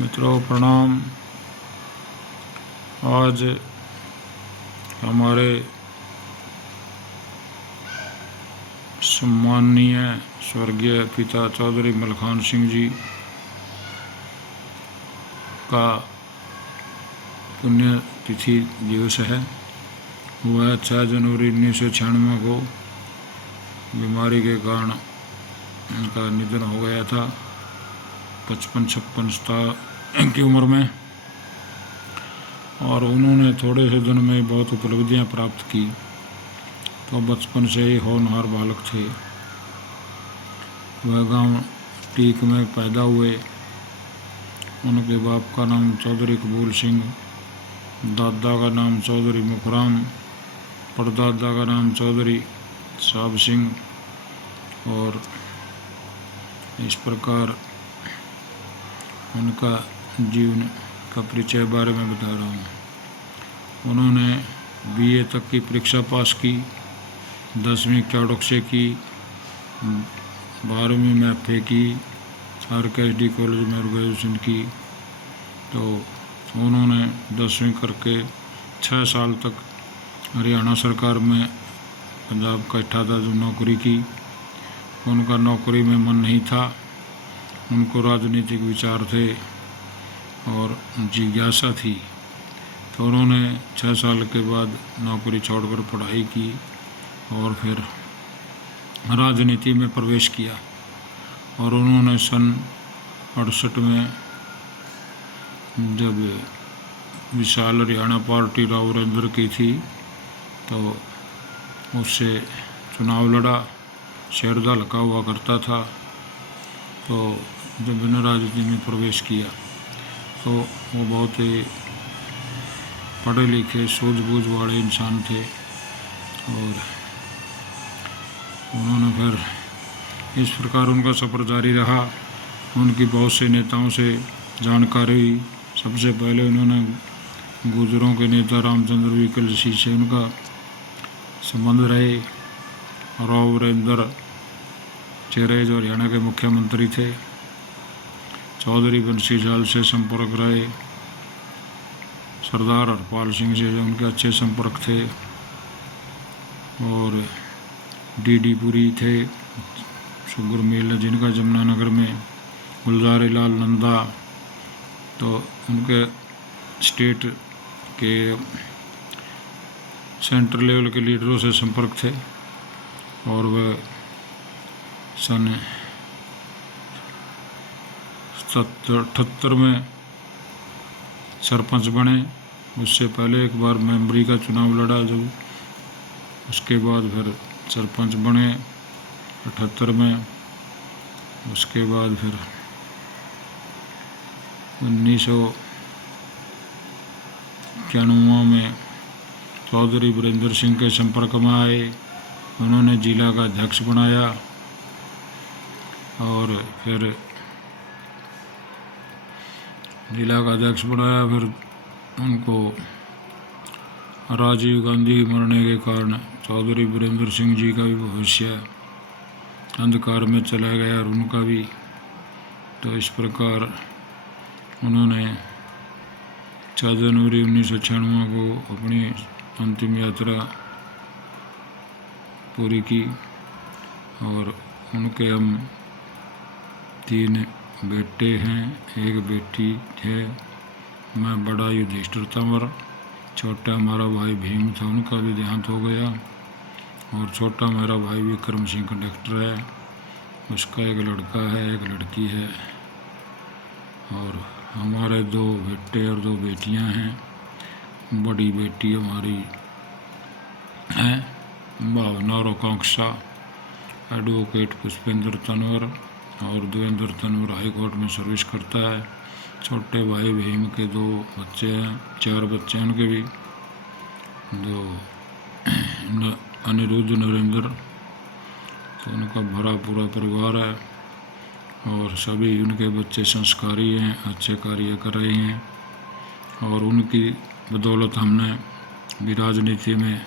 मित्रों प्रणाम। आज हमारे सम्माननीय स्वर्गीय पिता चौधरी मलखान सिंह जी का पुण्यतिथि दिवस है। वह 6 जनवरी 1996 को बीमारी के कारण उनका निधन हो गया था 55-56 साल की उम्र में। और उन्होंने थोड़े से दिन में बहुत उपलब्धियां प्राप्त की। तो बचपन से ही होनहार बालक थे। वह गांव टीक में पैदा हुए। उनके बाप का नाम चौधरी कबूल सिंह, दादा का नाम चौधरी मुखराम, परदादा का नाम चौधरी साहब सिंह। और इस प्रकार उनका जीवन का परिचय बारे में बता रहा हूँ। उन्होंने बीए तक की परीक्षा पास की, 10वीं चाड़क से की, 12वीं में एफए की, RKSD कॉलेज में ग्रेजुएशन की। तो उन्होंने 10वीं करके 6 साल तक हरियाणा सरकार में पंजाब का ठेकेदार नौकरी की। उनका नौकरी में मन नहीं था। उनको राजनीतिक विचार थे और जिज्ञासा थी। तो उन्होंने 6 साल के बाद नौकरी छोड़कर पढ़ाई की और फिर राजनीति में प्रवेश किया। और उन्होंने सन 68 में जब विशाल हरियाणा पार्टी राव वरेंद्र की थी तो उससे चुनाव लड़ा। शेरदा लगा हुआ करता था। तो जब मैंने राजनीति में प्रवेश किया तो वो बहुत ही पढ़े लिखे सूझबूझ वाले इंसान थे। और उन्होंने फिर इस प्रकार उनका सफ़र जारी रहा। उनकी बहुत से नेताओं से जानकारी हुई। सबसे पहले उन्होंने गुर्जरों के नेता रामचंद्र विकल जी से उनका संबंध रहे। राव वरेंद्र चेरे जो हरियाणा के मुख्यमंत्री थे, चौधरी बंसीलाल से संपर्क रहे। सरदार हरपाल सिंह से उनके अच्छे संपर्क थे। और DD पुरी थे, शुगर मिल जिनका जमुनानगर में, गुलजारी लाल नंदा। तो उनके स्टेट के सेंट्रल लेवल के लीडरों से संपर्क थे। और वह सन 78 में सरपंच बने। उससे पहले एक बार मेंबरी का चुनाव लड़ा जब, उसके बाद फिर सरपंच बने 78 में। उसके बाद फिर 1991 में चौधरी वीरेंद्र सिंह के संपर्क में आए। उन्होंने जिला का अध्यक्ष बनाया। और फिर जिला का अध्यक्ष बनाया। फिर उनको राजीव गांधी मरने के कारण चौधरी वीरेंद्र सिंह जी का भी भविष्य अंधकार में चला गया और उनका भी। तो इस प्रकार उन्होंने 4 जनवरी 1996 को अपनी अंतिम यात्रा पूरी की। और उनके हम 3 बेटे हैं, 1 बेटी है। मैं बड़ा युधिष्ठिर तंवर, छोटा हमारा भाई भीम था, उनका भी देहांत हो गया। और छोटा मेरा भाई विक्रम सिंह कंडक्टर है, उसका 1 लड़का है, 1 लड़की है। और हमारे 2 बेटे और 2 बेटियां हैं। बड़ी बेटी हमारी है भावना और आकांक्षा, एडवोकेट पुष्पेंद्र तंवर, और देवेंद्र तंवर हाई कोर्ट में सर्विस करता है। छोटे भाई भीम के 2 बच्चे हैं, 4 बच्चे हैं उनके भी, 2 अनिरुद्ध नरेंद्र। तो उनका भरा पूरा परिवार है। और सभी उनके बच्चे संस्कारी हैं, अच्छे कार्य कर रहे हैं। और उनकी बदौलत हमने भी राजनीति में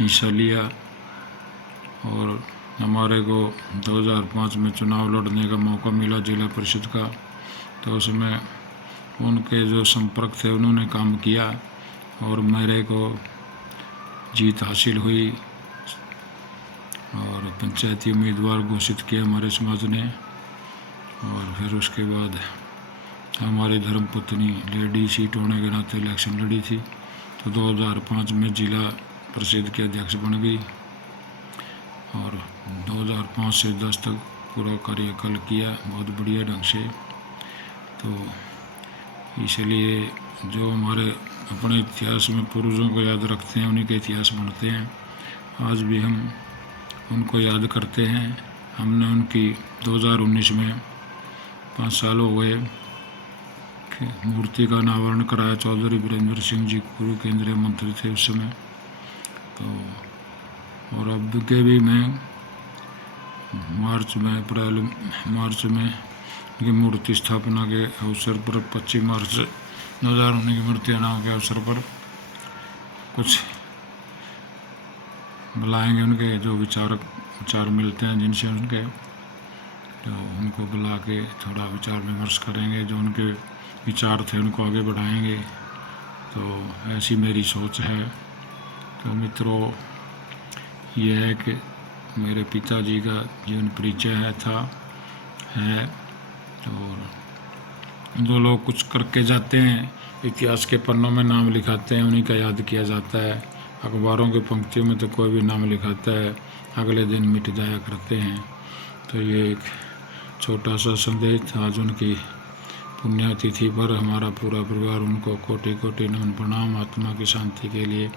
हिस्सा लिया। और हमारे को 2005 में चुनाव लड़ने का मौका मिला जिला परिषद का। तो उसमें उनके जो संपर्क थे उन्होंने काम किया और मेरे को जीत हासिल हुई और पंचायती उम्मीदवार घोषित किया हमारे समाज ने। और फिर उसके बाद हमारी धर्मपत्नी लेडी सीट होने के नाते इलेक्शन लड़ी थी, तो 2005 में जिला परिषद के अध्यक्ष बन गई और 2005 से 10 तक पूरा कार्यकाल किया बहुत बढ़िया ढंग से। तो इसलिए जो हमारे अपने इतिहास में पूर्वजों को याद रखते हैं उन्हीं के इतिहास बनते हैं। आज भी हम उनको याद करते हैं। हमने उनकी 2019 में 5 साल हो गए मूर्ति का अनावरण कराया। चौधरी वीरेंद्र सिंह जी पूर्व केंद्रीय मंत्री थे उस समय। तो और अब के भी मैं अप्रैल मार्च में उनकी मूर्ति स्थापना के अवसर पर 25 मार्च 2019 की मूर्ति अनावरण के अवसर पर कुछ बुलाएंगे। उनके जो विचार मिलते हैं जिनसे उनके, तो उनको बुला के थोड़ा विचार विमर्श करेंगे। जो उनके विचार थे उनको आगे बढ़ाएंगे। तो ऐसी मेरी सोच है। तो मित्रों, यह है कि मेरे पिताजी का जीवन परिचय है। और जो लोग कुछ करके जाते हैं, इतिहास के पन्नों में नाम लिखाते हैं, उन्हीं का याद किया जाता है। अखबारों की पंक्तियों में तो कोई भी नाम लिखाता है, अगले दिन मिट जाया करते हैं। तो ये एक छोटा सा संदेश था। आज उनकी पुण्यतिथि पर हमारा पूरा परिवार उनको कोटि कोटि नमन प्रणाम, आत्मा की शांति के लिए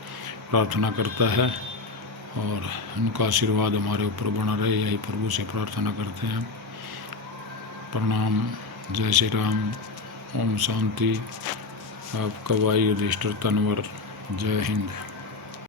प्रार्थना करता है और उनका आशीर्वाद हमारे ऊपर बना रहे, यही प्रभु से प्रार्थना करते हैं। प्रणाम। जय श्री राम। ओम शांति। आपका भाई युधिष्ठिर तनवर। जय हिंद।